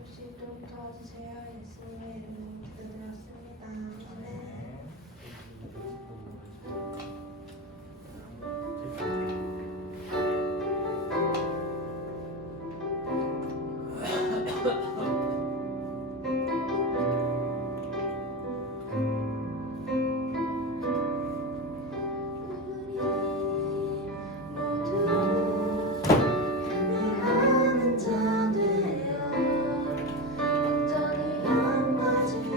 혹시 좀 도와주세요. 예수님의 이름으로 기도드렸습니다. 네. 하는 자 되어 온전히 한 가지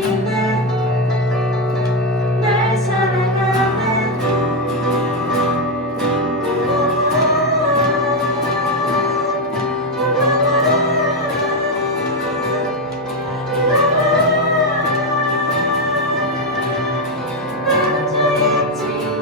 지내 날 사랑하네 나는 제일 친구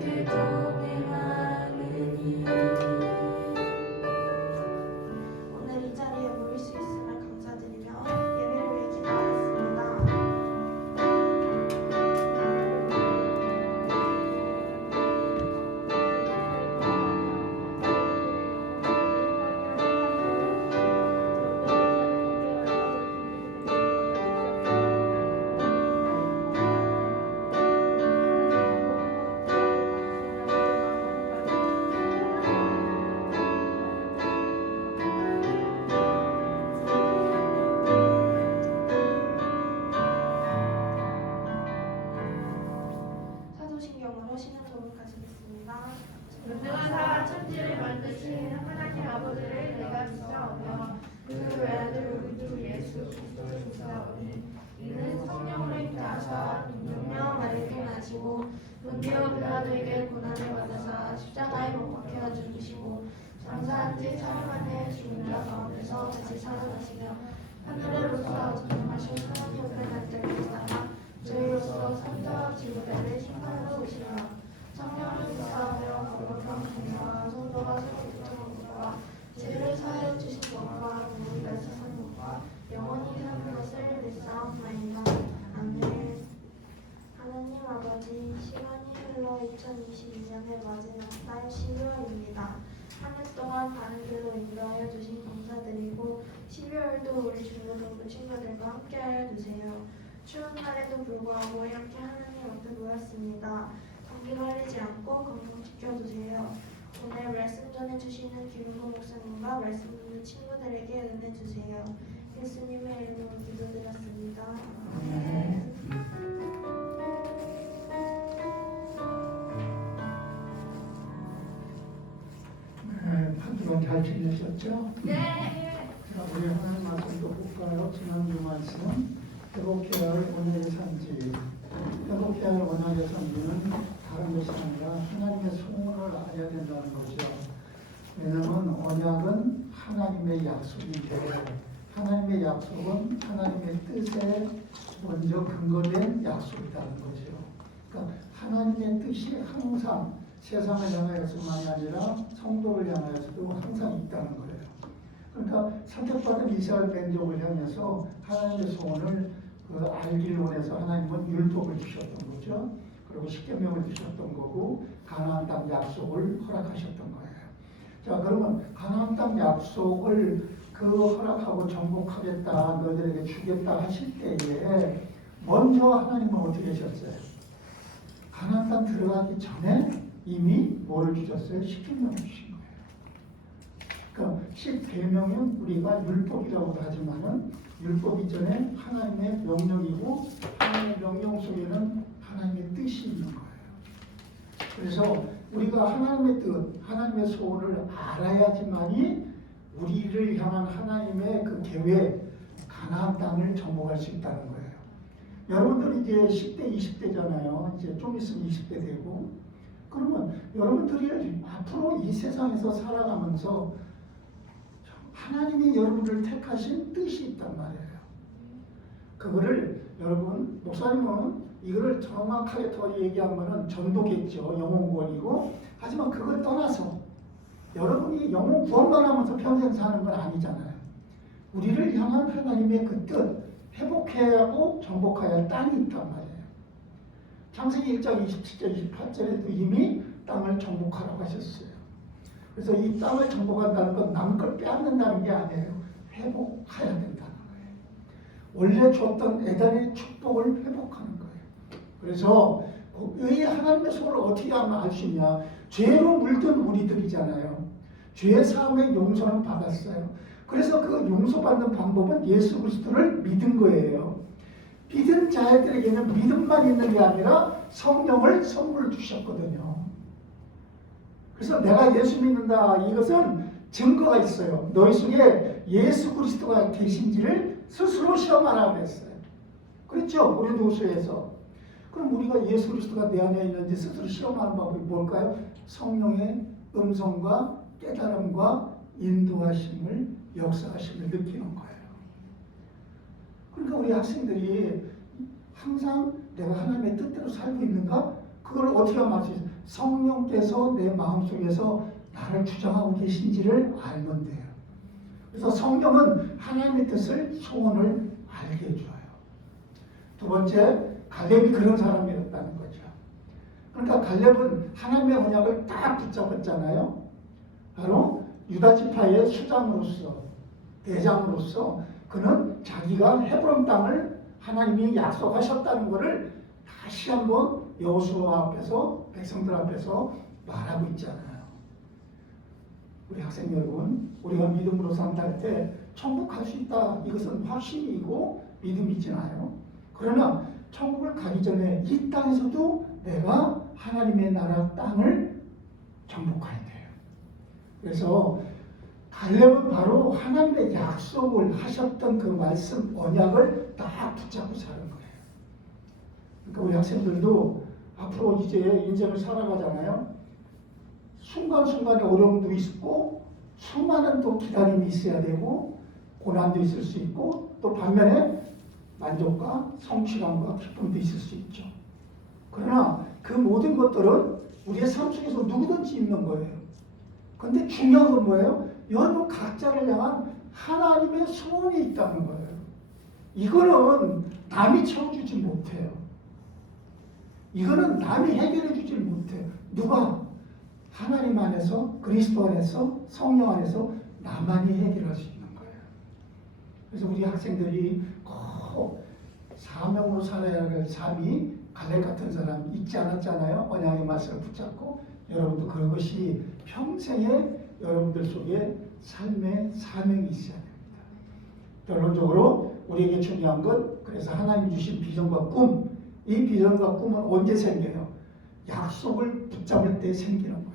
함께 동행하느니. 오늘 이 자리에 모일 수 있음을 감사드리며 예배를 위해 기도하겠습니다. 사도신경으로 신앙 고백 가지겠습니다. 전능하사 천지를 만드신 하나님 아버지를 내가 믿사오며 그 외아들 우리 주 예수 그리스도를 믿사오니 이는 성령으로 잉태하사 동정녀 마리아에게 나시고 본디오 빌라도에게 고난을 받으사 십자가에 못 박혀 죽으시고 장사한 지 3일 만에 죽은 자 가운데서 다시 살아나시며 하늘에로서 전능하신 하나님 앞에 날짜를 따라 저희로서 산자와 지구대를 심판하러 오시리라. 성령을 믿사하며 거룩한 공의와 성도가 서로 붙잡은 것과 죄를 사하여 주신 것과 누구를 씻은 것과 영원히 사는 것을 믿사옵나이다. 아멘. 하나님 아버지, 시간이 흘러 2022년의 마지막 달 12월입니다. 한 해 동안 바른 길로 인도하여 주신 감사드리고 12월도 우리 중고등부 친구들과 함께하여 주세요. 추운 날에도 불구하고 이렇게 하나님 앞에 모였습니다. 감기 걸리지 않고 건강 지켜주세요. 오늘 말씀 전해주시는 김은보 목사님과 말씀 듣는 친구들에게 은혜 주세요. 예수님의 이름으로 기도드렸습니다. 아멘. 한 주간 잘 지내셨죠? 네. 자, 우리 하나님 말씀도 볼까요? 지난주 말씀 회복해야 할 오늘의 산지. 회복해야 할 오늘의 산지는 다른 것이 아니라 하나님의 소원을 알아야 된다는 거죠. 왜냐하면 언약은 하나님의 약속인데 하나님의 약속은 하나님의 뜻에 먼저 근거된 약속이라는 거죠. 그러니까 하나님의 뜻이 항상 세상을 향하여서만이 아니라 성도를 향하여서도 항상 있다는 거예요. 그러니까 선택받은 이스라엘 민족을 향해서 하나님의 소원을 알기를 원해서 하나님은 율법을 주셨던 거죠. 그리고 십계명을 주셨던 거고 가나안 땅 약속을 허락하셨던 거예요. 자, 그러면 가나안 땅 약속을 그 허락하고 정복하겠다, 너희들에게 주겠다 하실 때에 먼저 하나님은 어떻게 하셨어요? 가나안 땅 들어가기 전에 이미 뭐를 주셨어요? 십계명을 주신 거예요. 그러니까 십계명은 우리가 율법이라고도 하지만은 율법 이전에 하나님의 명령이고 하나님의 명령 속에는 하나님의 뜻이 있는 거예요. 그래서 우리가 하나님의 뜻, 하나님의 소원을 알아야지만이 우리를 향한 하나님의 그 계획, 가나안 땅을 정복할 수 있다는 거예요. 여러분들이 이제 10대, 20대잖아요. 이제 좀 있으면 20대 되고. 그러면 여러분들이 앞으로 이 세상에서 살아가면서 하나님이 여러분을 택하신 뜻이 있단 말이에요. 그거를 여러분, 목사님은 이거를 정확하게 더 얘기하면 전도겠죠. 영혼 구원이고. 하지만 그걸 떠나서 여러분이 영혼 구원만 하면서 평생 사는 건 아니잖아요. 우리를 향한 하나님의 그 뜻, 회복해야 하고 정복해야 할 땅이 있단 말이에요. 창세기 1장 27절, 28절에도 이미 땅을 정복하라고 하셨어요. 그래서 이 땅을 정복한다는 건 남 걸 빼앗는다는 게 아니에요. 회복해야 된다는 거예요. 원래 줬던 에덴의 축복을 회복하는 거예요. 그래서 왜 하나님의 소원을 어떻게 하면 알 수 있냐? 죄로 물든 우리들이잖아요. 죄 사함의 용서는 받았어요. 그래서 그 용서받는 방법은 예수 그리스도를 믿은 거예요. 믿은 자들에게는 믿음만 있는 게 아니라 성령을 선물 주셨거든요. 그래서 내가 예수 믿는다, 이것은 증거가 있어요. 너희 속에 예수 그리스도가 계신지를 스스로 시험하라고 했어요. 그렇죠? 고린도후서에서. 그럼 우리가 예수 그리스도가 내 안에 있는지 스스로 시험하는 방법이 뭘까요? 성령의 음성과 깨달음과 인도하심을, 역사하심을 느끼는 거예요. 그러니까 우리 학생들이 항상 내가 하나님의 뜻대로 살고 있는가? 그걸 어떻게 하면 알 수 있어요? 성령께서 내 마음속에서 나를 주장하고 계신지를 알면 돼요. 그래서 성령은 하나님의 뜻을 소원을 알게 해줘요. 두 번째, 갈렙이 그런 사람이었다는 거죠. 그러니까 갈렙은 하나님의 언약을 딱 붙잡았잖아요. 바로 유다 지파의 수장으로서, 대장으로서 그는 자기가 헤브론 땅을 하나님이 약속하셨다는 것을 다시 한번 여호수아 앞에서, 백성들 앞에서 말하고 있잖아요. 우리 학생 여러분, 우리가 믿음으로 산다할 때 천국 갈 수 있다, 이것은 확신이고 믿음이잖아요. 그러나 천국을 가기 전에 이 땅에서도 내가 하나님의 나라 땅을 정복해야 돼요. 그래서 갈렙은 바로 하나님의 약속을 하셨던 그 말씀, 언약을 딱 붙잡고 사는 거예요. 그러니까 우리 학생들도 앞으로 이제 인생을 살아가잖아요. 순간순간에 어려움도 있고 수많은 또 기다림이 있어야 되고 고난도 있을 수 있고 또 반면에 만족과 성취감과 기쁨도 있을 수 있죠. 그러나 그 모든 것들은 우리의 삶 속에서 누구든지 있는 거예요. 그런데 중요한 건 뭐예요? 여러분 각자를 향한 하나님의 소원이 있다는 거예요. 이거는 남이 채워주지 못해요. 이거는 남이 해결해 주지 못해요. 누가? 하나님 안에서, 그리스도 안에서, 성령 안에서 나만이 해결할 수 있는 거예요. 그래서 우리 학생들이 꼭 사명으로 살아야 할 삶이 갈렙 같은 사람 있지 않았잖아요. 언약의 말씀을 붙잡고 여러분도 그것이 평생에 여러분들 속에 삶의 사명이 있어야 됩니다. 결론적으로 우리에게 중요한 것, 그래서 하나님 주신 비전과 꿈, 이 비전과 꿈은 언제 생겨요? 약속을 붙잡을 때 생기는 거예요.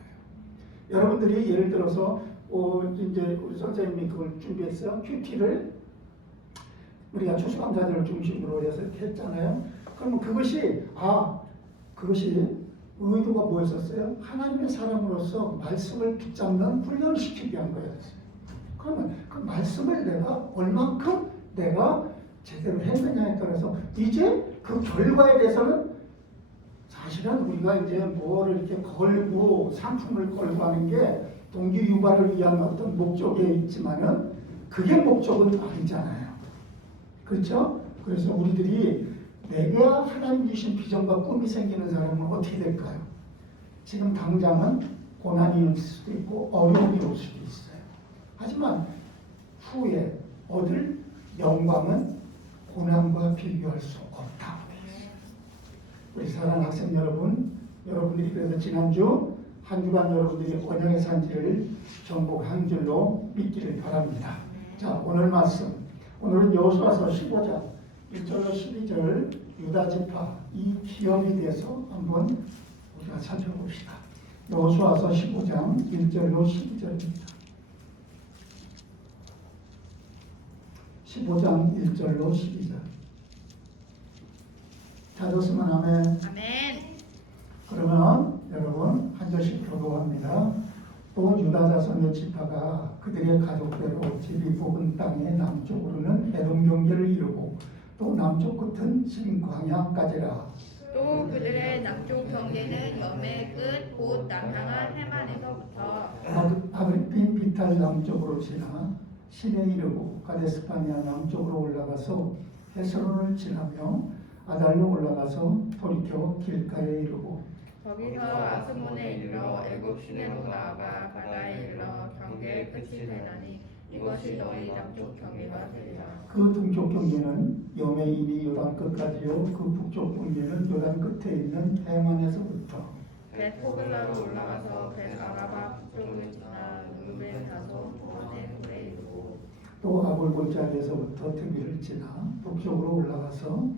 여러분들이 예를 들어서 이제 우리 선생님이 그걸 준비했어요. 큐티를 우리가 추수감사절을 중심으로 해서 이렇게 했잖아요. 그러면 그것이 의도가 뭐였었어요? 하나님의 사람으로서 말씀을 붙잡는 훈련을 시키기 위한 거였어요. 그러면 그 말씀을 내가 얼만큼 내가 제대로 했느냐에 따라서 이제 그 결과에 대해서는 사실은 우리가 이제 뭐를 이렇게 걸고 상품을 걸고 하는 게 동기 유발을 위한 어떤 목적에 있지만은 그게 목적은 아니잖아요. 그렇죠? 그래서 우리들이 내가 하나님 주신 비전과 꿈이 생기는 사람은 어떻게 될까요? 지금 당장은 고난이 올 수도 있고 어려움이 올 수도 있어요. 하지만 후에 얻을 영광은 고난과 비교할 수 없다. 우리 사랑하는 학생 여러분, 여러분들이 그래서 지난주 한 주간 여러분들이 언약의 산지를 정복한 줄로 믿기를 바랍니다. 자, 오늘 말씀, 오늘은 여호수아서 15장 1절로 12절 유다 지파 이 기업에 대해서 한번 우리가 살펴봅시다. 여호수아서 15장 1절로 12절입니다. 15장 1절로 12절. 찾았으면 아멘. 아멘. 그러면 여러분 한 절씩 교도합니다. 또 유다 자손의 지파가 그들의 가족대로 집이 뽑은 땅의 남쪽으로는 에돔 경계를 이루고 또 남쪽 끝은 신광야까지라. 또 그들의 남쪽 경계는 염의 끝 곧 남향한 해만에서부터 아그린 비탈 남쪽으로 지나 신에 이르고 가데스파니아 남쪽으로 올라가서 헤스론을 지나며 아달로 올라가서 돌이켜 길가에 이르고 거기서 아스몬에 이르러 애굽 시내로 나아가 가나에 이르러 경계의 끝이 되나니 이것이 너희 남쪽 경계가 되리라. 그 동쪽 경계는 여메인이 요단 끝까지요 그 북쪽 경계는 요단 끝에 있는 해만에서부터 벳 호글라로 올라가서 벳 아라바 북쪽을 지나 루벤 자손 모데 굴에 이르고 또 아볼골짜기에서부터 드비를 지나 북쪽으로 올라가서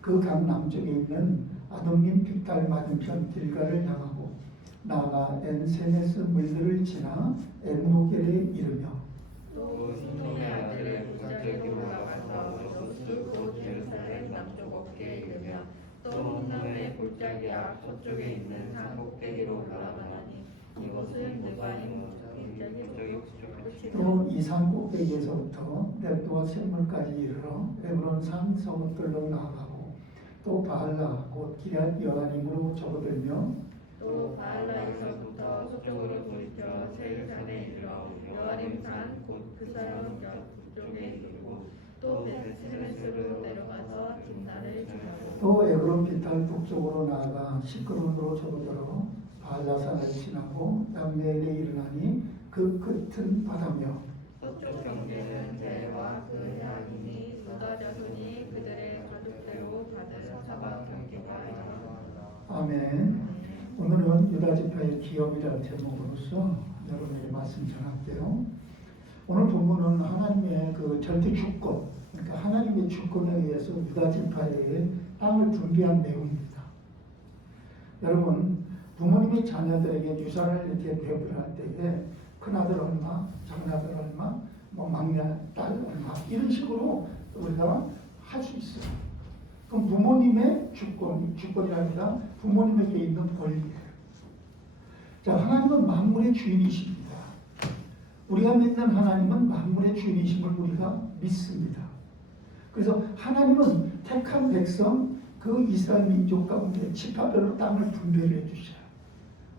그 강 남쪽에 있는 아돔님 빅달 맞은편 길가를 향하고 나아가 엔세네스 물들을 지나 엔노겔에 이르며 또 신동의 아들의 북쪽에 올라가서 로스 곧 예루살렘 남쪽 어깨에 이르며 또 흥남의 골짜기 앞 서쪽에 있는 산 꼭대기로 올라가니 이곳은 무관임 또 이 산 꼭대기에서부터 넷도와 샘물까지 이르러 에브론 산 서곳들로 나아가고 또 바알라 곧 기럇 여아림으로 접어들며 또 나알라에서부터 서쪽으로 돌이켜 세일산에 이르러 여아림산 곧 그 사람 북쪽에 이르고 또 베스메스로 내려가서 딥나를 지나고 또 에브론 비탈 북쪽으로 나아가 시크론으로 접어들어 바알라산을 지나고 남메엘에 이르나니 그 끝은 바다며 서쪽 경계는 대와 그 해안이니 유다 자손이 그들의 가족대로 받은 사박 경계가 있더라. 아멘. 오늘은 유다 지파의 기업이라는 제목으로서 여러분에게 말씀 전할게요. 오늘 본문은 하나님의 그 절대 주권, 그러니까 하나님의 주권에 의해서 유다 지파에게 땅을 분배한 내용입니다. 여러분, 부모님이 자녀들에게 유산을 이렇게 배분할 때에 큰아들 얼마, 작은아들 얼마, 뭐 막내 딸 얼마 이런 식으로 우리가 할 수 있어요. 그럼 부모님의 주권이랍니다. 부모님에게 있는 권리예요. 자, 하나님은 만물의 주인이십니다. 우리가 믿는 하나님은 만물의 주인이심을 우리가 믿습니다. 그래서 하나님은 택한 백성, 그 이스라엘 민족 가운데 지파별로 땅을 분배를 해주셔요.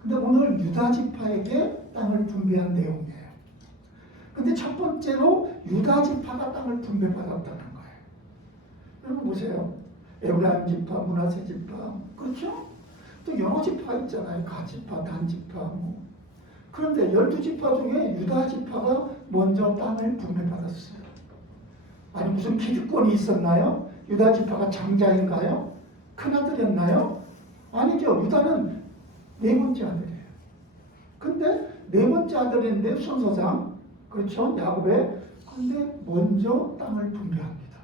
근데 오늘 유다 지파에게 땅을 분배한 내용이에요. 근데 첫 번째로 유다 지파가 땅을 분배받았다는 거예요. 여러분 보세요. 에브라임 지파, 므낫세 지파, 그렇죠? 또 여러 지파 있잖아요. 가지파, 단지파 뭐. 그런데 12지파 중에 유다 지파가 먼저 땅을 분배받았어요. 아니 무슨 기득권이 있었나요? 유다 지파가 장자인가요? 큰아들이었나요? 아니죠. 유다는 네 번째 아들이에요. 근데 네 번째 아들인데 순서상, 그렇죠? 야곱의. 근데 먼저 땅을 분배합니다.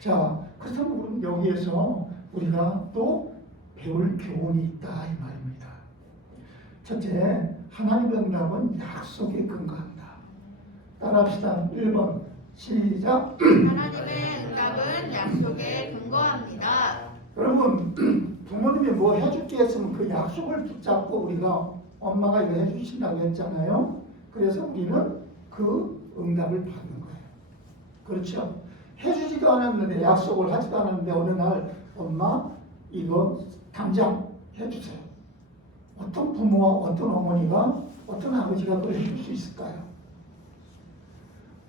자, 그렇다면 여기에서 우리가 또 배울 교훈이 있다 이 말입니다. 첫째, 하나님의 응답은 약속에 근거한다. 따라합시다. 1번 시작. 하나님의 응답은 약속에 근거합니다. 여러분, 부모님이 뭐 해줄게 했으면 그 약속을 붙잡고 우리가 엄마가 이거 해주신다고 했잖아요. 그래서 우리는 그 응답을 받는 거예요. 그렇죠? 해주지도 않았는데, 약속을 하지도 않았는데 어느 날 엄마 이거 당장 해주세요. 어떤 부모와 어떤 어머니가, 어떤 아버지가 그걸 해줄 수 있을까요?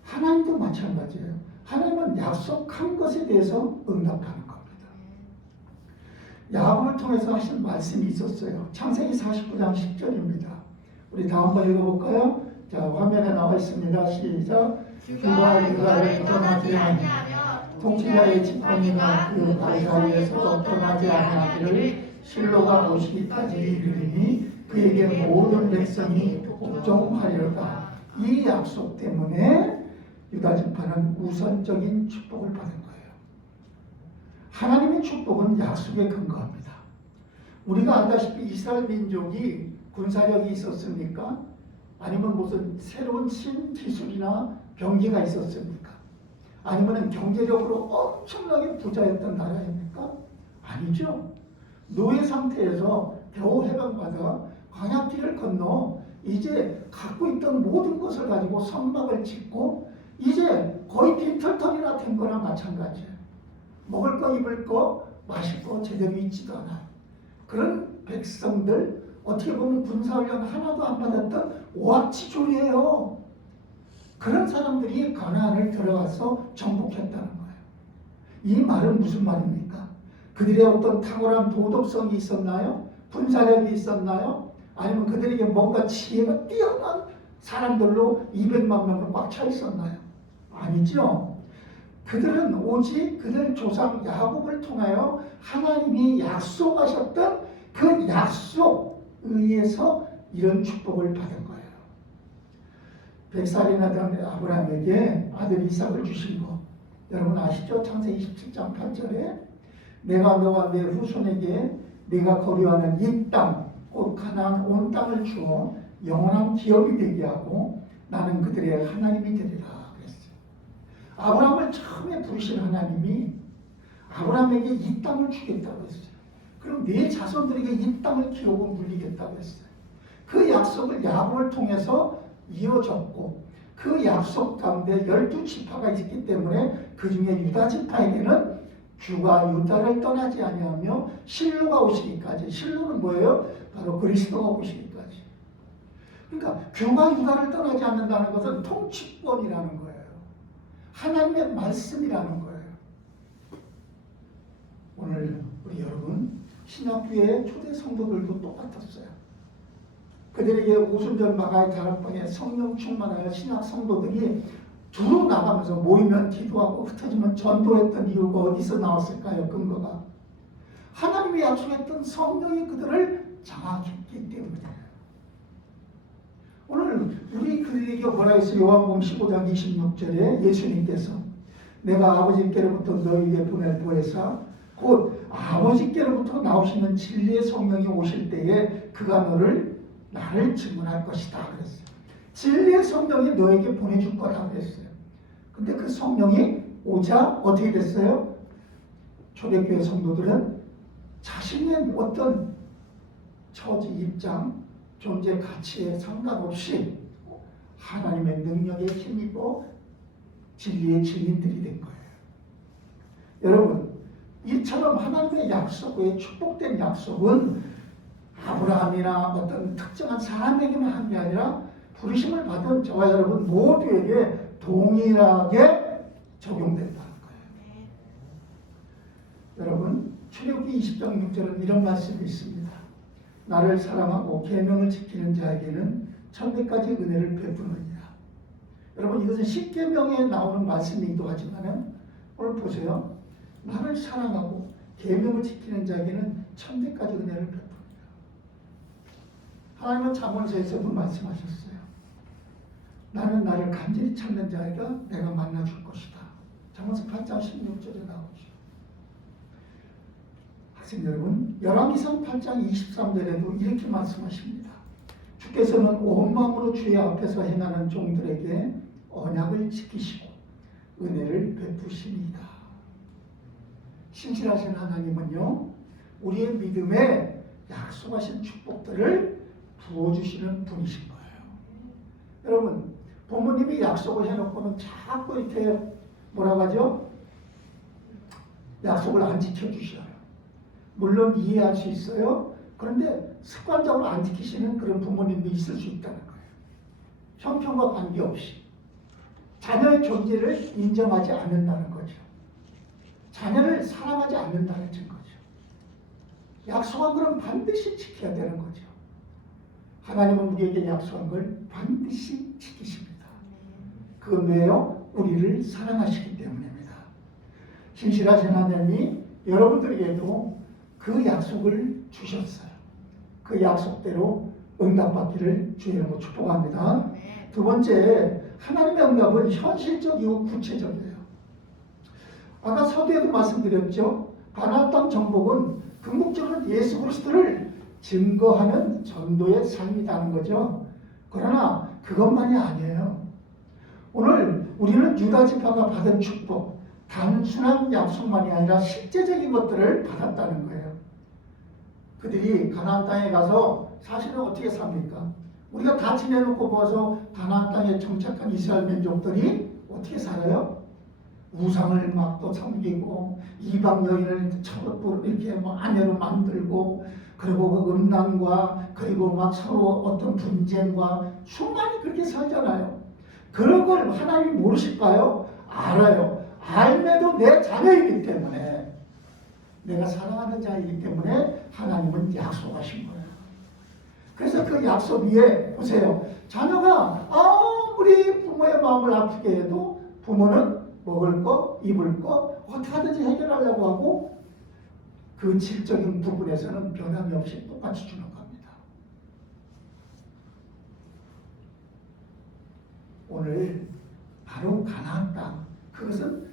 하나님도 마찬가지예요. 하나님은 약속한 것에 대해서 응답하는 겁니다. 야곱을 통해서 하신 말씀이 있었어요. 창세기 49장 10절입니다. 우리 다음 번 읽어볼까요? 자, 화면에 나와 있습니다. 시작. 주가 유다를 떠나지 아니하며 통치자의 지팡이가 그 발 사이에서 떠나지 아니하기를 실로가 오시기까지 이르리니 그에게 모든 백성이 복종하리로다. 이 약속 때문에 유다 지파는 우선적인 축복을 받은 거예요. 하나님의 축복은 약속에 근거합니다. 우리가 알다시피 이스라엘 민족이 군사력이 있었습니까? 아니면 무슨 새로운 신기술이나 병기가 있었습니까? 아니면 경제적으로 엄청나게 부자였던 나라입니까? 아니죠. 노예 상태에서 겨우 해방받아 광야길을 건너 이제 갖고 있던 모든 것을 가지고 성막을 짓고 이제 거의 빈털터리나 된 거나 마찬가지예요. 먹을 거 입을 거 마실 거 제대로 있지도 않아요. 그런 백성들 어떻게 보면 군사훈련 하나도 안 받았던 오합지졸이에요. 그런 사람들이 가나안을 들어가서 정복했다는 거예요. 이 말은 무슨 말입니까? 그들의 어떤 탁월한 도덕성이 있었나요? 군사력이 있었나요? 아니면 그들에게 뭔가 지혜가 뛰어난 사람들로 200만 명으로 꽉 차 있었나요? 아니죠. 그들은 오직 그들 조상 야곱을 통하여 하나님이 약속하셨던 그 약속에 의해서 이런 축복을 받은 거예요. 100살이나 된 아브라함에게 아들 이삭을 주신 거 여러분 아시죠? 창세기 27장 8절에 내가 너와 내 후손에게 네가 거류하는 이 땅, 곧 가나안 온 땅을 주어 영원한 기업이 되게 하고 나는 그들의 하나님이 되리라 그랬어요. 아브라함을 처음에 부르신 하나님이 아브라함에게 이 땅을 주겠다고 했어요. 그럼 네 자손들에게 이 땅을 기업으로 물리겠다고 했어요. 그 약속을 야곱을 통해서 이어졌고 그 약속 가운데 12지파가 있기 때문에 그 중에 유다 지파에게는 규가 유다를 떠나지 아니하며 실로가 오시기까지. 실로는 뭐예요? 바로 그리스도가 오시기까지. 그러니까 규가 유다를 떠나지 않는다는 것은 통치권이라는 거예요. 하나님의 말씀이라는 거예요. 오늘 우리 여러분 신학교의 초대 성도들도 똑같았어요. 그들에게 오순절 마가의 다락방에 성령 충만하여 신학 성도들이 두루 나가면서 모이면 기도하고 흩어지면 전도했던 이유가 어디서 나왔을까요? 근거가 하나님이 약속했던 성령이 그들을 장악했기 때문이에요. 오늘 우리 그들에게 뭐라 했어요? 요한복음 15장 26절에 예수님께서 내가 아버지께로부터 너희에게 보낼 보혜사 곧 아버지께로부터 나오시는 진리의 성령이 오실 때에 그가 나를 증언할 것이다 그랬어요. 진리의 성령이 너에게 보내줄 거라 그랬어요. 근데 그 성령이 오자 어떻게 됐어요? 초대교회 성도들은 자신의 어떤 처지, 입장, 존재 가치에 상관없이 하나님의 능력에 힘입어 진리의 증인들이 된 거예요. 여러분, 이처럼 하나님의 약속 외에 축복된 약속은 아브라함이나 어떤 특정한 사람에게만 한 게 아니라 부르심을 받은 저와 여러분 모두에게 동일하게 적용된다는 거예요. 여러분, 출애굽기 20장 6절은 이런 말씀이 있습니다. 나를 사랑하고 계명을 지키는 자에게는 천대까지 은혜를 베푸느니라. 여러분, 이것은 십계명에 나오는 말씀이기도 하지만 오늘 보세요. 나를 사랑하고 계명을 지키는 자에게는 천대까지 은혜를 베푸느니라. 하나님은 잠언서에서도 말씀하셨어요. 나는 나를 간절히 찾는 자에게 내가 만나줄 것이다. 잠언서 8장 16절에 나오죠. 학생 여러분, 열왕기상 8장 23절에도 이렇게 말씀하십니다. 주께서는 온 마음으로 주의 앞에서 행하는 종들에게 언약을 지키시고 은혜를 베푸십니다. 신실하신 하나님은요, 우리의 믿음에 약속하신 축복들을 부어주시는 분이신 거예요. 여러분, 부모님이 약속을 해놓고는 자꾸 이렇게 뭐라고 하죠? 약속을 안 지켜주셔요. 물론 이해할 수 있어요. 그런데 습관적으로 안 지키시는 그런 부모님도 있을 수 있다는 거예요. 형편과 관계없이 자녀의 존재를 인정하지 않는다는 거죠. 자녀를 사랑하지 않는다는 증거죠. 약속한 것은 반드시 지켜야 되는 거죠. 하나님은 우리에게 약속한 걸 반드시 지키십니다. 그건 왜요? 우리를 사랑하시기 때문입니다. 신실하신 하나님이 여러분들에게도 그 약속을 주셨어요. 그 약속대로 응답받기를 주의 이름으로 축복합니다. 두 번째, 하나님의 응답은 현실적이고 구체적이에요. 아까 서두에도 말씀드렸죠. 가나안 땅 정복은 궁극적으로 예수 그리스도를 증거하는 전도의 삶이라는 거죠. 그러나 그것만이 아니에요. 오늘 우리는 유다 지파가 받은 축복, 단순한 약속만이 아니라 실제적인 것들을 받았다는 거예요. 그들이 가나안 땅에 가서 사실은 어떻게 삽니까? 우리가 다 지내놓고 보아서 가나안 땅에 정착한 이스라엘 민족들이 어떻게 살아요? 우상을 막 또 섬기고 이방 여인을 처로 이렇게 뭐 아내로 만들고 그리고 그 음란과 그리고 막 서로 어떤 분쟁과 수많이 그렇게 살잖아요. 그런 걸 하나님이 모르실까요? 알아요. 알매도 내 자녀이기 때문에 내가 사랑하는 자이기 때문에 하나님은 약속하신 거예요. 그래서 그 약속 위에 보세요. 자녀가 아무리 부모의 마음을 아프게 해도 부모는 먹을 거, 입을 거 어떻게 하든지 해결하려고 하고 그 질적인 부분에서는 변함이 없이 똑같이 주는 겁니다. 오늘 바로 가나안 땅, 그것은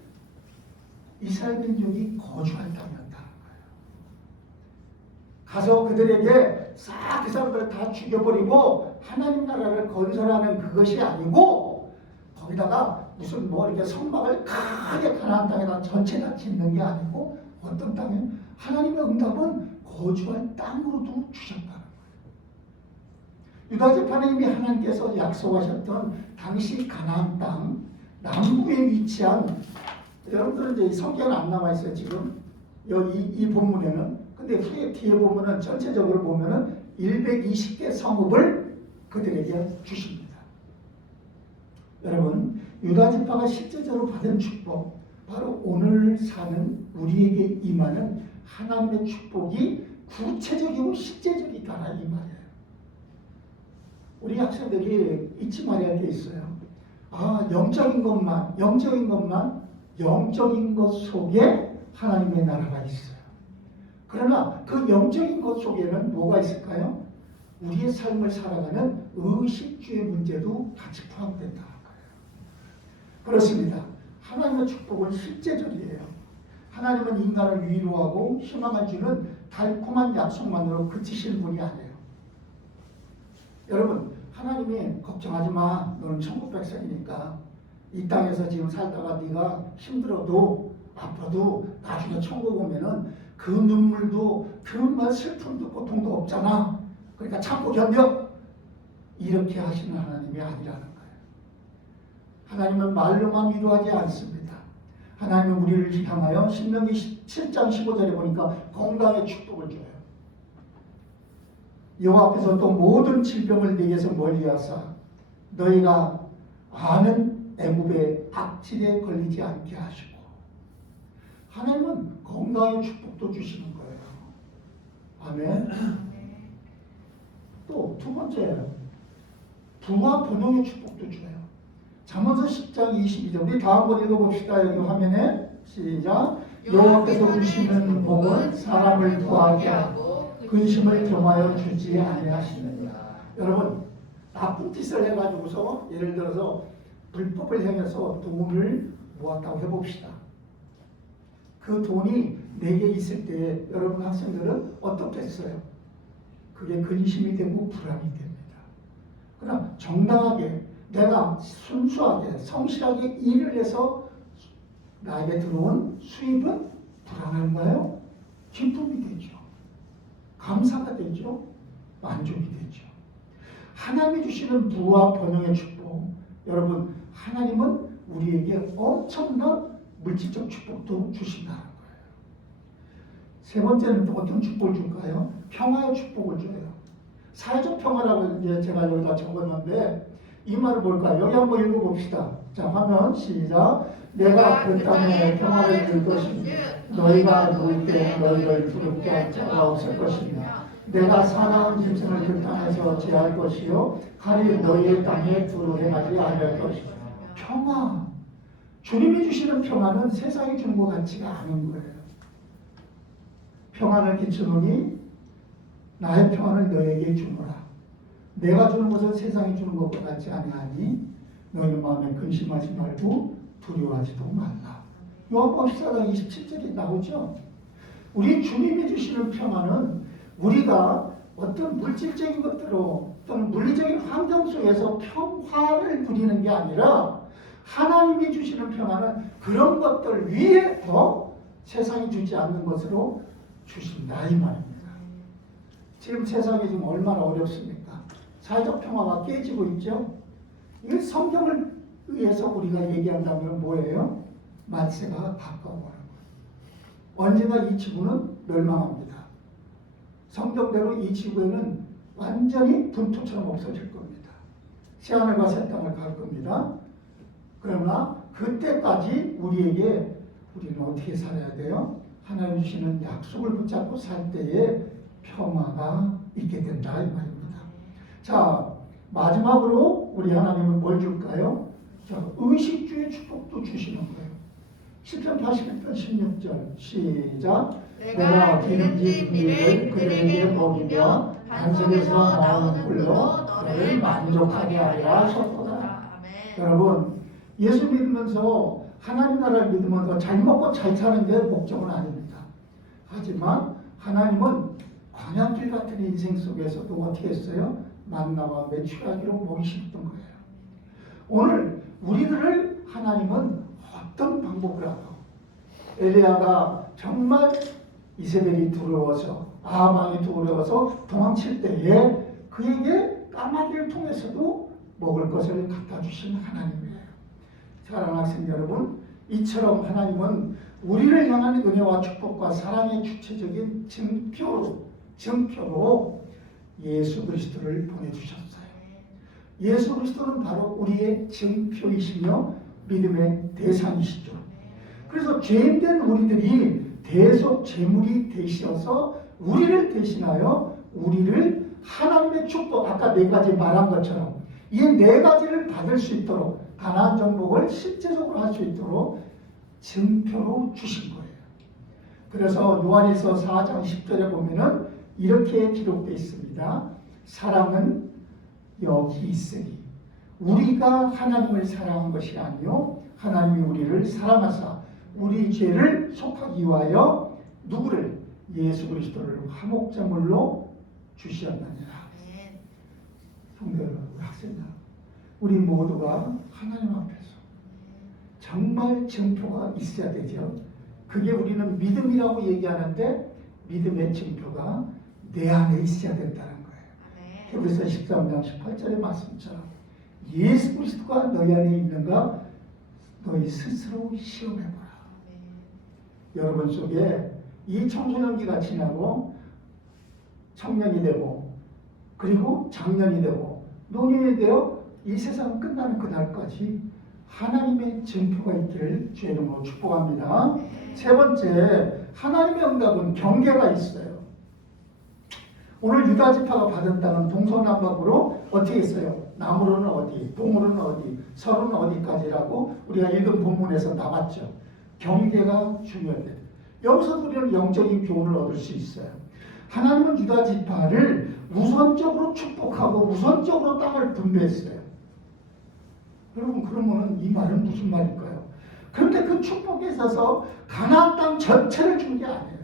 이스라엘 민족이 거주할 땅이었다는 거예요. 가서 그들에게 싹 그 사람들을 다 죽여버리고 하나님 나라를 건설하는 그것이 아니고 거기다가 무슨 뭐 이렇게 성막을 크게 가나안 땅에다 전체 다 짓는 게 아니고 어떤 땅에 하나님의 응답은 거주할 땅으로도 주셨다는 거예요. 유다 지파는 이미 하나님께서 약속하셨던 당시 가나안 땅 남부에 위치한 여러분들은 이제 이 성경은 안 나와 있어요 지금 여기 이 본문에는. 근데 후에 뒤에 보면은 전체적으로 보면은 120개 성읍을 그들에게 주십니다. 여러분 유다 지파가 실제적으로 받은 축복, 바로 오늘 사는 우리에게 임하는 하나님의 축복이 구체적이고 실제적이다 이 말이에요. 우리 학생들이 잊지 말아야 할 게 있어요. 아, 영적인 것만, 영적인 것 속에 하나님의 나라가 있어요. 그러나 그 영적인 것 속에는 뭐가 있을까요? 우리의 삶을 살아가는 의식주의 문제도 같이 포함된다는 거예요. 그렇습니다. 하나님의 축복은 실제적이에요. 하나님은 인간을 위로하고 희망을 주는 달콤한 약속만으로 그치실 분이 아니에요. 여러분, 하나님이 걱정하지 마. 너는 천국 백성이니까 이 땅에서 지금 살다가 네가 힘들어도 아파도 나중에 천국 오면은 그 눈물도 그 슬픔도 고통도 없잖아. 그러니까 참고 견뎌. 이렇게 하시는 하나님이 아니라는 거예요. 하나님은 말로만 위로하지 않습니다. 하나님은 우리를 향하여 신명기 7장 15절에 보니까 건강의 축복을 줘요. 여호와 앞에서 또 모든 질병을 내게서 멀리하사 너희가 아는 애굽의 악질에 걸리지 않게 하시고, 하나님은 건강의 축복도 주시는 거예요. 아멘. 또 두 번째, 부와 번영의 축복도 줘요. 잠언서 10장 22절 우리 다 한번 읽어봅시다. 여기 화면에 시작. 여호와께서 주시는 복은 사람을 부하게 하고 근심을 겸하여 주지 아니하시느니라. 여러분, 나쁜 짓을 해가지고서 예를 들어서 불법을 행해서 돈을 모았다고 해봅시다. 그 돈이 내게 있을 때 여러분 학생들은 어떻겠어요? 그게 근심이 되고 불안이 됩니다. 그러나 정당하게 내가 순수하게 성실하게 일을 해서 나에게 들어온 수입은 불안한가요? 기쁨이 되죠. 감사가 되죠. 만족이 되죠. 하나님이 주시는 부와 번영의 축복, 여러분 하나님은 우리에게 엄청난 물질적 축복도 주신다는 거예요. 세 번째는 또 어떤 축복을 줄까요? 평화의 축복을 줘요. 사회적 평화라고 이제 제가 여기다 적었는데 이 말은 뭘까요? 여기 한번 읽어봅시다. 자, 화면 시작. 내가 그 땅에 평화를 줄 것이니 너희가 누울 때 너희를 두렵게 할 자가 없을 것이며 내가 사나운 짐승을 그 땅에서 제할 것이요 칼이 너희의 땅에 두루 행하지 아니할 것이며. 평화. 주님이 주시는 평화는 세상이 주는 것 같지가 않은 거예요. 평안을 끼치노니 나의 평안을 너에게 주노라. 내가 주는 것은 세상이 주는 것과 같지 아니하니 너희는 마음에 근심하지 말고 두려워하지도 말라. 요한복음 14장 27절에 나오죠. 우리 주님이 주시는 평안은 우리가 어떤 물질적인 것들로 또는 물리적인 환경 속에서 평화를 누리는 게 아니라 하나님이 주시는 평안은 그런 것들 위에 더 세상이 주지 않는 것으로 주신다 이 말입니다. 지금 세상이 지금 얼마나 어렵습니까? 사회적 평화가 깨지고 있죠. 이 성경을 의해서 우리가 얘기한다면 뭐예요? 말세가 가까워하는 거예요. 언젠가 이 지구는 멸망합니다. 성경대로 이 지구에는 완전히 분토처럼 없어질 겁니다. 새하늘과 새 땅을 갈 겁니다. 그러나 그때까지 우리는 어떻게 살아야 돼요? 하나님 주시는 약속을 붙잡고 살 때에 평화가 있게 된다 이 말입니다. 자, 마지막으로 우리 하나님은 뭘 줄까요? 자, 의식주의 축복도 주시는 거예요. 시편 81편 16절 시작. 내가 기름진 밀을 그들에게 먹이며 반석에서 나오는 꿀로 너를 만족하게 하려 하셨도다. 여러분, 예수 믿으면서 하나님 나라를 믿으면서 잘 먹고 잘 사는 게 목적은 아닙니다. 하지만 하나님은 광야길 같은 인생 속에서도 어떻게 했어요? 만나와 메추라기로 먹이셨던 거예요. 오늘 우리들을 하나님은 어떤 방법을 하고, 엘리야가 정말 이세벨이 두려워서 아합왕이 두려워서 도망칠 때에 그에게 까마귀를 통해서도 먹을 것을 갖다 주신 하나님이에요. 사랑하는 학생 여러분, 이처럼 하나님은 우리를 향한 은혜와 축복과 사랑의 주체적인 증표로 예수 그리스도를 보내주셨어요. 예수 그리스도는 바로 우리의 증표이시며 믿음의 대상이시죠. 그래서 죄인된 우리들이 대속 제물이 되셔서 우리를 대신하여 우리를 하나님의 축복, 아까 4가지 말한 것처럼 이 4가지를 받을 수 있도록 가나안 정복을 실제적으로 할 수 있도록 증표로 주신 거예요. 그래서 요한일서 4장 10절에 보면은 이렇게 기록되어 있습니다. 사랑은 여기 있으니 우리가 하나님을 사랑한 것이 아니요 하나님이 우리를 사랑하사 우리 죄를 속하기 위하여 누구를? 예수 그리스도를 화목제물로 주시었느니라. 성도 여러분, 학생들, 우리 모두가 하나님 앞에서 정말 증표가 있어야 되죠. 그게 우리는 믿음이라고 얘기하는데 믿음의 증표가 내 안에 있어야 된다는 거예요. 히브리서 13장 18절의 말씀처럼 예수 그리스도가 너희 안에 있는가 너희 스스로 시험해보라. 여러분 속에 이 청소년기가 지나고 청년이 되고 그리고 장년이 되고 노년이 되어 이 세상 끝나는 그날까지 하나님의 증표가 있기를 주의 이름으로 축복합니다. 세 번째, 하나님의 응답은 경계가 있어요. 오늘 유다 지파가 받은 땅은 동서남북으로 어떻게 있어요? 남으로는 어디, 동으로는 어디, 서로는 어디까지라고 우리가 읽은 본문에서 나왔죠. 경계가 중요해요. 여기서 우리는 영적인 교훈을 얻을 수 있어요. 하나님은 유다 지파를 우선적으로 축복하고 우선적으로 땅을 분배했어요. 여러분, 그러면 이 말은 무슨 말일까요? 그런데 그 축복에 있어서 가나안 땅 전체를 준 게 아니에요.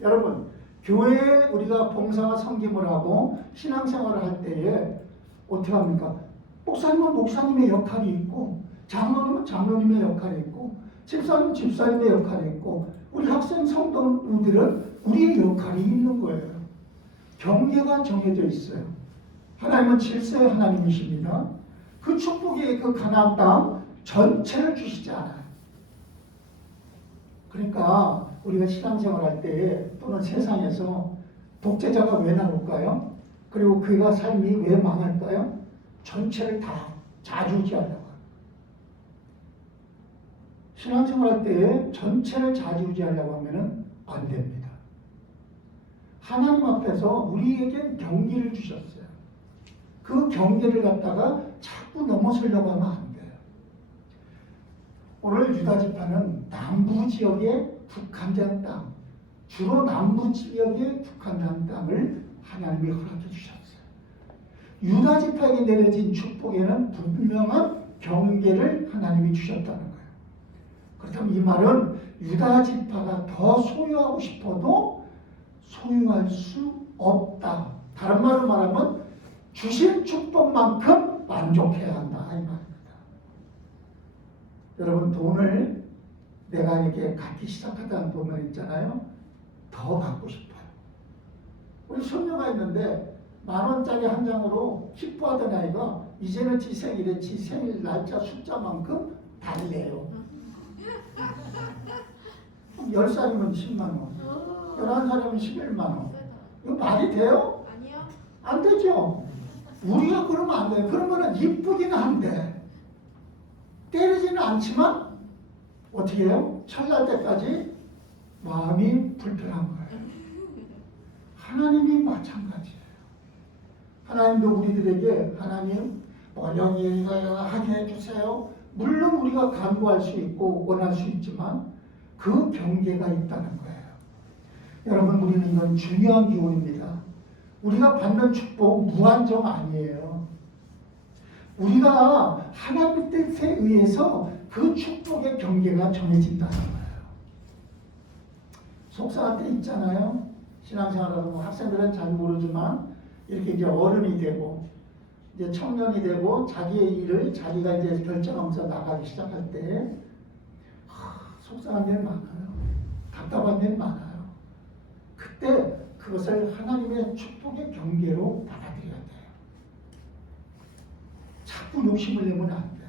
여러분, 교회에 우리가 봉사와 섬김을 하고 신앙생활을 할 때에 어떻게 합니까? 목사님은 목사님의 역할이 있고 장로님은 장로님의 역할이 있고 집사님은 집사님의 역할이 있고 우리 학생 성도들은 우리의 역할이 있는 거예요. 경계가 정해져 있어요. 하나님은 질서의 하나님이십니다. 그 축복이 그 가나안 땅 전체를 주시지 않아요. 그러니까 우리가 신앙생활 할 때 또는 세상에서 독재자가 왜 나올까요? 그리고 그가 삶이 왜 망할까요? 전체를 다 좌지우지하려고. 신앙생활 할 때 전체를 좌지우지하려고 하면 안 됩니다. 하나님 앞에서 우리에게 경계를 주셨어요. 그 경계를 갖다가 자꾸 넘어서려고 하면 안 돼요. 오늘 유다 지파는 남부 지역에 국한된 땅, 주로 남부 지역에 국한된 땅을 하나님이 허락해 주셨어요. 유다 지파에게 내려진 축복에는 분명한 경계를 하나님이 주셨다는 거예요. 그렇다면 이 말은 유다 지파가 더 소유하고 싶어도 소유할 수 없다. 다른 말로 말하면 주신 축복만큼 만족해야 한다 이 말입니다. 여러분, 돈을 내가 이렇게 갖기 시작하다는 돈을 있잖아요. 더 받고 싶어요. 우리 손녀가 있는데 10,000원짜리 한 장으로 기뻐하던 아이가 이제는 지 생일에 지 생일 날짜 숫자만큼 달래요. 10살이면 10만원, 11살이면 11만원. 이거 말이 돼요? 아니요. 안 되죠. 우리가 그러면 안 돼요. 그러면 이쁘기는 한데 때리지는 않지만 어떻게 해요? 철날 때까지 마음이 불편한 거예요. 하나님이 마찬가지예요. 하나님도 우리들에게 하나님 여기 이거 하게 해주세요. 물론 우리가 간구할 수 있고 원할 수 있지만 그 경계가 있다는 거예요. 여러분, 우리는 이건 중요한 교훈입니다. 우리가 받는 축복 무한정 아니에요. 우리가 하나님 뜻에 의해서 그 축복의 경계가 정해진다는 거예요. 속상할 때 있잖아요. 신앙생활하고 학생들은 잘 모르지만 이렇게 이제 어른이 되고 이제 청년이 되고 자기의 일을 자기가 이제 결정하면서 나가기 시작할 때 속상한 일 많아요. 답답한 일 많아요. 그때 그것을 하나님의 축복의 경계로 받아들여야 돼요. 자꾸 욕심을 내면 안 돼요.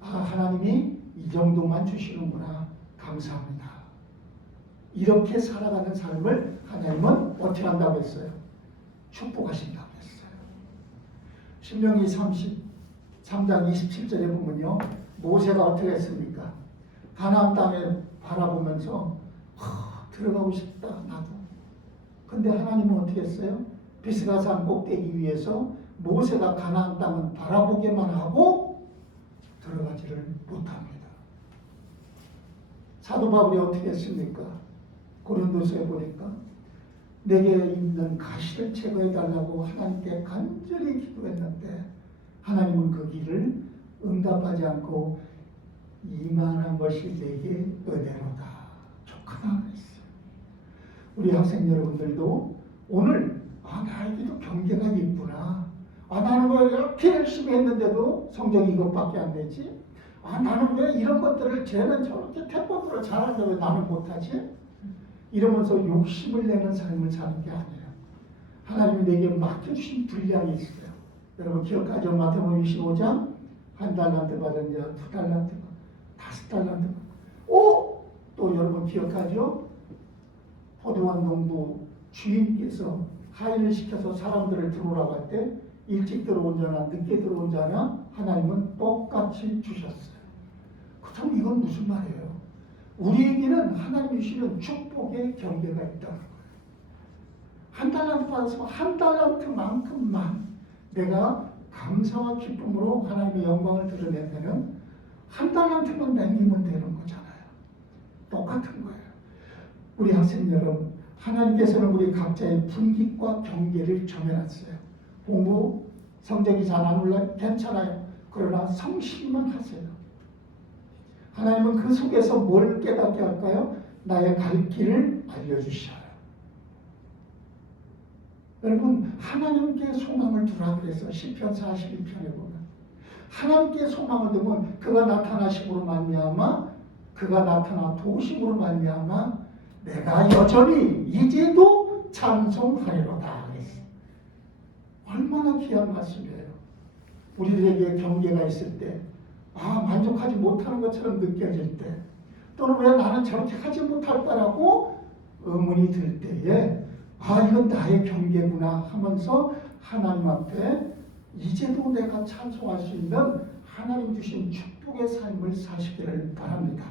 하나님이 이 정도만 주시는구나. 감사합니다. 이렇게 살아가는 삶을 하나님은 어떻게 한다고 했어요? 축복하신다고 했어요. 신명기 33장 27절에 보면요, 모세가 어떻게 했습니까? 가나안 땅에 바라보면서 들어가고 싶다 나도. 근데 하나님은 어떻게 했어요? 비스가산 꼭대기 위에서 모세가 가나안 땅을 바라보기만 하고 들어가지를 못합니다. 사도 바울이 어떻게 했습니까? 고린도서에 보니까 내게 있는 가시를 제거해 달라고 하나님께 간절히 기도했는데 하나님은 그 길을 응답하지 않고 이만한 것이 내게 은혜로다. 족하다 그랬어요. 우리 학생 여러분들도 오늘 나에게도 경계가 있구나. 나는 왜 이렇게 열심히 했는데도 성적이 이것밖에 안 되지? 나는 왜 이런 것들을 쟤는 저렇게 태권도를 잘하는데 왜 나는 못하지? 이러면서 욕심을 내는 삶을 사는 게 아니에요. 하나님이 내게 맡겨주신 분량이 있어요. 여러분 기억하죠? 마태복음 25장 1달란트 받은 자 2달란트, 5달란트. 또 여러분 기억하죠? 포도원 농부 주인께서 하인을 시켜서 사람들을 들어오라고 할 때 일찍 들어온 자나 늦게 들어온 자나 하나님은 똑같이 주셨어요. 그렇다면 이건 무슨 말이에요? 우리에게는 하나님이 주시는 축복의 경계가 있다는 거예요. 1달란트 받았으면 1달란트만큼만 내가 감사와 기쁨으로 하나님의 영광을 드러내면 1달란트만 남기면 되는 거잖아요. 똑같은 거예요. 우리 학생 여러분, 하나님께서는 우리 각자의 분깃과 경계를 정해놨어요. 공부, 성적이 잘 안 올라요? 괜찮아요. 그러나 성실만 하세요. 하나님은 그 속에서 뭘 깨닫게 할까요? 나의 갈 길을 알려주셔요. 여러분 하나님께 소망을 두라 그래서 시편 42편에 보면 하나님께 소망을 두면 그가 나타나심으로 말미암아 그가 나타나 도우심으로 말미암아 내가 여전히 이제도 찬송하리로다 그랬어요. 얼마나 귀한 말씀이에요. 우리들에게 경계가 있을 때 만족하지 못하는 것처럼 느껴질 때 또는 왜 나는 저렇게 하지 못할까라고 의문이 들 때에 이건 나의 경계구나 하면서 하나님 앞에 이제도 내가 찬송할 수 있는 하나님 주신 축복의 삶을 사시기를 바랍니다.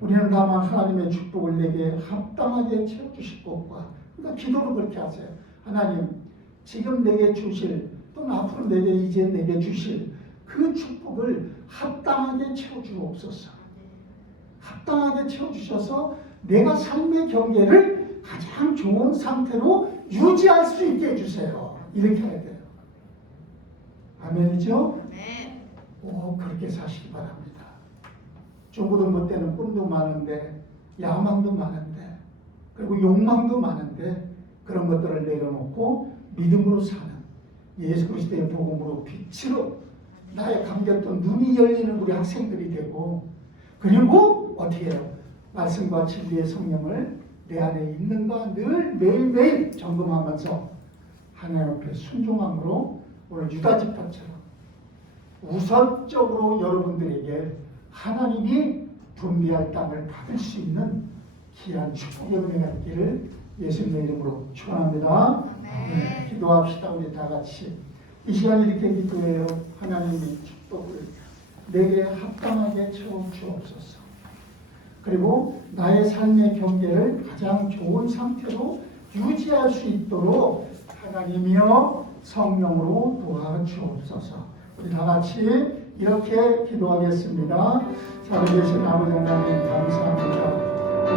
우리는 다만 하나님의 축복을 내게 합당하게 채워주실 것과 그러니까 기도를 그렇게 하세요. 하나님 지금 내게 주실 또는 앞으로 이제 내게 주실 그 축복을 합당하게 채워주옵소서. 합당하게 채워주셔서 내가 삶의 경계를 가장 좋은 상태로 유지할 수 있게 해주세요. 이렇게 해야 돼요. 아멘이죠? 네. 그렇게 사시기 바랍니다. 중고등부 때는 꿈도 많은데 야망도 많은데 그리고 욕망도 많은데 그런 것들을 내려놓고 믿음으로 사는 예수 그리스도의 복음으로 빛으로 나의 감겼던 눈이 열리는 우리 학생들이 되고 그리고 어떻게 해요? 말씀과 진리의 성령을 내 안에 있는가 늘 매일매일 점검하면서 하나님 앞에 순종함으로 오늘 유다지파처럼 우선적으로 여러분들에게 하나님이 분배할 땅을 받을 수 있는 귀한 축복의 은혜가 있기를 예수님의 이름으로 축원합니다. 네, 기도합시다. 우리 다 같이 이 시간 이렇게 기도해요. 하나님의 축복을 내게 합당하게 채워주옵소서. 그리고 나의 삶의 경계를 가장 좋은 상태로 유지할 수 있도록 하나님이여 성령으로 도와주옵소서. 우리 다 같이 이렇게 기도하겠습니다. 살아계신 아버지 하나님 감사합니다.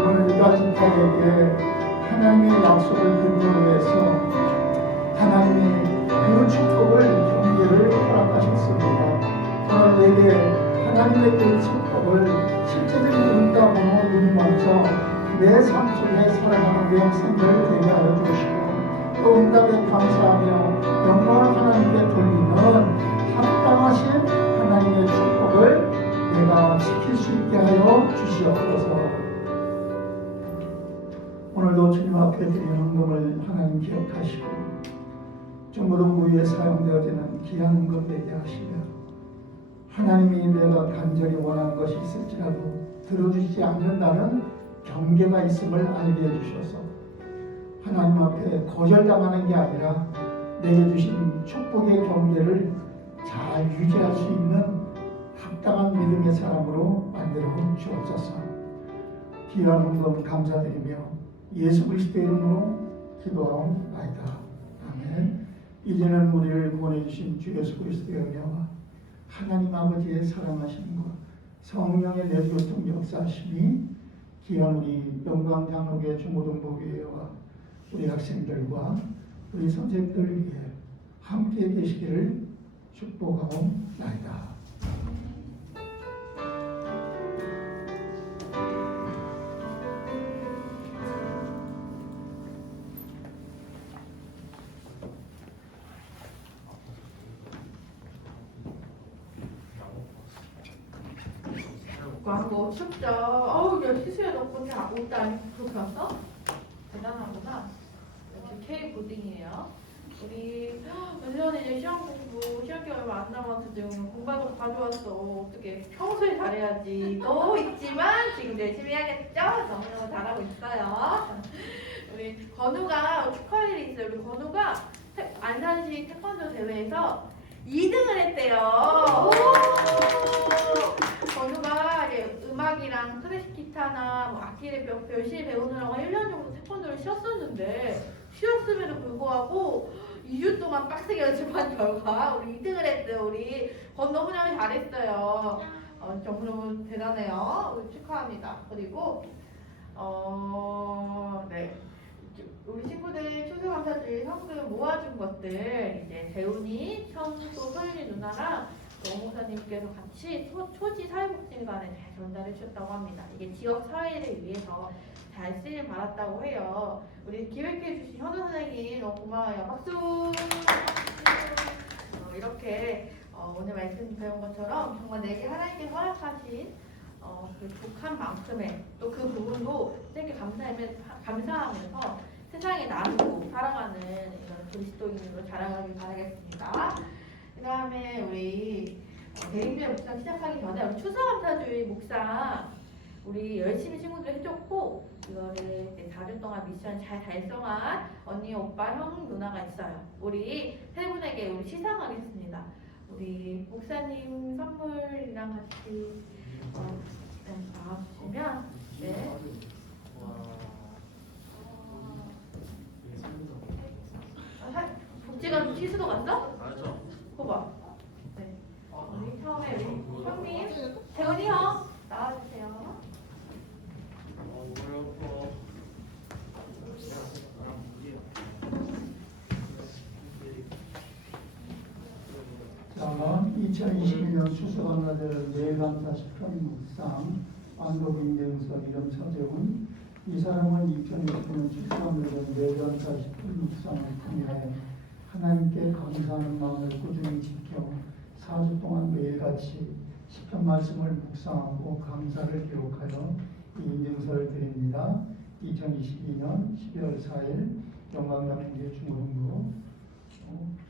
오늘 유다지파에게 하나님의 약속을 근거로 해서 하나님이 그 축복을 경계를 허락하셨습니다. 저는 내게 하나님의 그 축복을 실제적인 응답으로 누리면서 내 삶 속에 살아가는 내 생활을 되게 하여 주시고 또 응답에 감사하며 영광을 하나님께 돌리는 합당하신 하나님의 축복을 내가 지킬 수 있게 하여 주시옵소서. 오늘도 주님 앞에 드리는 헌금을 하나님 기억하시고 중고등부 위에 사용되어지는 귀한 헌금 되게 하시며 하나님이 내가 간절히 원하는 것이 있을지라도 들어주지 않는다는 경계가 있음을 알게 해주셔서 하나님 앞에 거절당하는 게 아니라 내게 주신 축복의 경계를 잘 유지할 수 있는 합당한 믿음의 사람으로 만들어 주옵소서. 귀한 헌금 감사드리며 예수 그리스도의 이름으로 기도하옵나이다. 아멘. 이제는 우리를 구원해 주신 주 예수 그리스도의 은혜와 하나님 아버지의 사랑하심과 성령의 내주교통 역사하심이 귀한 우리 영광장로교회 중고등부교회와 우리 학생들과 우리 선생님들 위해 함께 계시기를 축복하옵나이다. 하고 춥죠. 어우, 야, 시수에 넣고 옷도 안 입고 그렇게 왔어? 대단하구나. 역시 K 고딩이에요. 우리 은련이 이제 시험 공부, 시험 기간 얼마 안 남았는데 오늘 공부하고 가져왔어. 어떻게 평소에 잘해야지. 또 있지만 지금 열심히 해야겠죠? 너무너무 잘하고 있어요. 우리 건우가 축하할 일이 있어요. 우리 건우가 안산시 태권도 대회에서 2등을 했대요. 건우가 이제 음악이랑 클래식 기타나 뭐 악기를 열심히 배우느라고 1년 정도 태권도를 쉬었었는데 쉬었음에도 불구하고 2주 동안 빡세게 연습한 결과 우리 2등을 했대요. 우리 건우 너무너무 잘했어요. 너무너무 대단해요. 우리 축하합니다. 그리고 네. 우리 친구들 추수감사주의 현금 모아준 것들 이제 재훈이, 현수, 소윤이 누나랑 노무사님께서 같이 초지 사회복지관에 잘 전달해 주셨다고 합니다. 이게 지역 사회를 위해서 잘 쓰길 바랐다고 해요. 우리 기획해 주신 현우 선생님 너무 고마워요. 박수! 이렇게 오늘 말씀 배운 것처럼 정말 내게 하나님께 허락하신 그 족한 만큼의 또 그 부분도 되게 감사하면서 세상에 나누고 사랑하는 이런 그리스도인으로 자라가길 바라겠습니다. 그 다음에 우리 대림주의 묵상 시작하기 전에 우리 추수감사주의 묵상 우리 열심히 친구들 해줬고 이거를 4주 동안 미션 잘 달성한 언니, 오빠, 형, 누나가 있어요. 우리 세 분에게 우리 시상하겠습니다. 우리 목사님 선물이랑 같이 나와주시면 네. 복지관 시수도 갔어? 알죠. 그거 봐. 네. 우리 처음에 우리 형님, 재훈이 형 나와주세요. 자, 2021년 추수감사절 예감사 10편 묵상 안도빈정서 이름 서재훈. 이 사람은 2020년 추수감사절 예감사 10편 묵상을 통해 하나님께 감사하는 마음을 꾸준히 지켜 4주 동안 매일같이 10편 말씀을 묵상하고 감사를 기록하여 이 인증서를 드립니다. 2022년 12월 4일 영광당행제 중고등부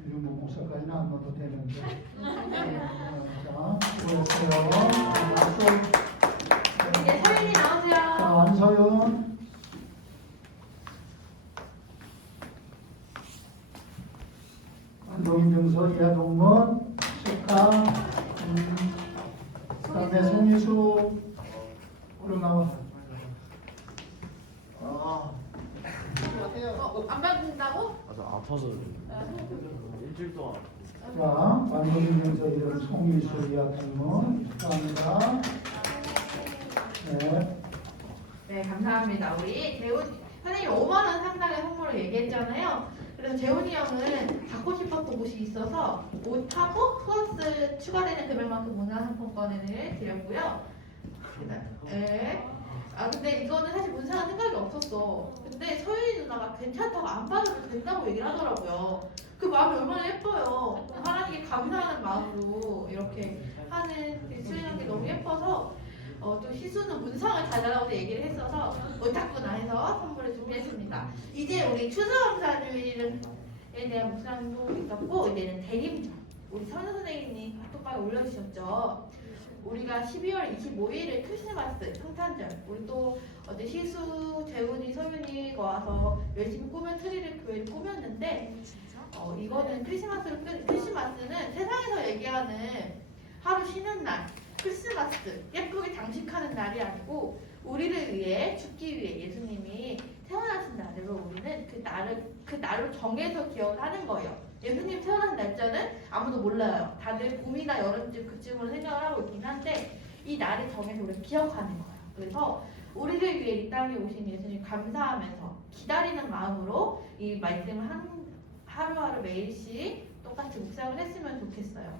유모 목사까지는 안 넣어도 되는데 자, 수고했어요. 이제 서윤이 나오세요. 자, 안서윤. 안동인증서 이하동문 축하. 그다음에 송희수 오늘 나와. 안 받는다고? 아파서 일주일 동안. 자, 완도인증서 이름 송희수 이하동문 축하합니다. 네. 네, 감사합니다. 우리 재훈 선생님 5만 원 상당의 선물을 얘기했잖아요. 그래서 재훈이 형은 갖고 싶었던 옷이 있어서 옷하고 플러스 추가되는 금액만큼 문화상품권을 드렸고요. 네. 근데 이거는 사실 문상은 생각이 없었어. 근데 서윤이 누나가 괜찮다고 안 받아도 된다고 얘기를 하더라고요. 그 마음이 얼마나 예뻐요. 하나님께 감사하는 마음으로 이렇게 하는 수인한 게 너무 예뻐서 또 희수는 문상을 가져라고 얘기를 했어서 오타쿠나 해서 선물을 준비했습니다. 이제 우리 추수감사주일에 대한 묵상도 있었고 이제는 대림절 우리 선우 선생님이 카톡방에 올려주셨죠. 우리가 12월 25일을 크리스마스 성탄절, 우리 또 어제 희수, 재훈이, 서윤이가 와서 열심히 트리를 교회를 꾸몄는데 이거는 크리스마스는 세상에서 얘기하는 하루 쉬는 날, 크리스마스, 예쁘게 장식하는 날이 아니고 우리를 위해 죽기 위해 예수님이 태어나신 날으로 우리는 그 날로 정해서 기억을 하는 거예요. 예수님 태어난 날짜는 아무도 몰라요. 다들 봄이나 여름쯤 그쯤으로 생각을 하고 있긴 한데 이 날을 정해서 우리가 기억하는 거예요. 그래서 우리를 위해 이 땅에 오신 예수님 감사하면서 기다리는 마음으로 이 말씀을 하루하루 매일씩 똑같이 묵상을 했으면 좋겠어요.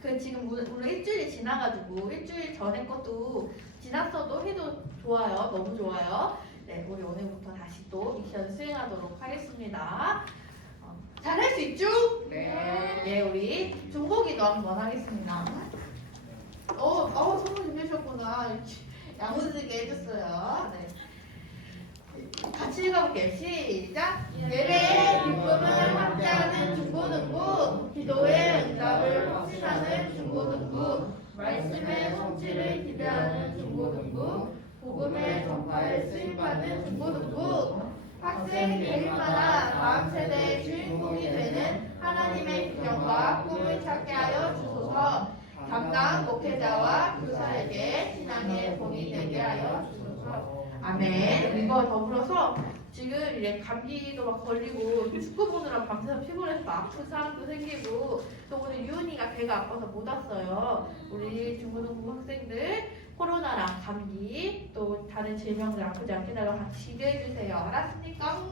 그 지금 오늘 일주일이 지나가지고 일주일 전에 것도 지났어도 해도 좋아요. 너무 좋아요. 네, 우리 오늘부터 다시 또 미션 수행하도록 하겠습니다. 잘할 수 있죠? 네, 우리 중보기도 한번 하겠습니다. 선물 준비하셨구나. 야무지게 해줬어요. 네. 같이 읽어볼게요. 시작! 예배의 기쁨을 함께하는 중고등부, 기도의 응답을 확신하는 중고등부, 말씀의 성취를 기대하는 중고등부, 복음의 전파에 쓰임받는 중고등부, 학생 개인마다 다음 세대의 주인공이 되는 하나님의 비전과 꿈을 찾게 하여 주소서. 담당 목회자와 교사에게 신앙의 본이 되게 하여 주소서. 아멘. 이거 더불어서 지금 이제 감기도 막 걸리고 축구 보느라 밤새서 피곤해서 아픈 사람도 생기고 또 오늘 유은이가 배가 아파서 못 왔어요. 우리 중고등부 학생들 코로나랑 감기 또 다른 질병들 아프지 않게 달라고 같이 기도해 주세요. 알았습니까?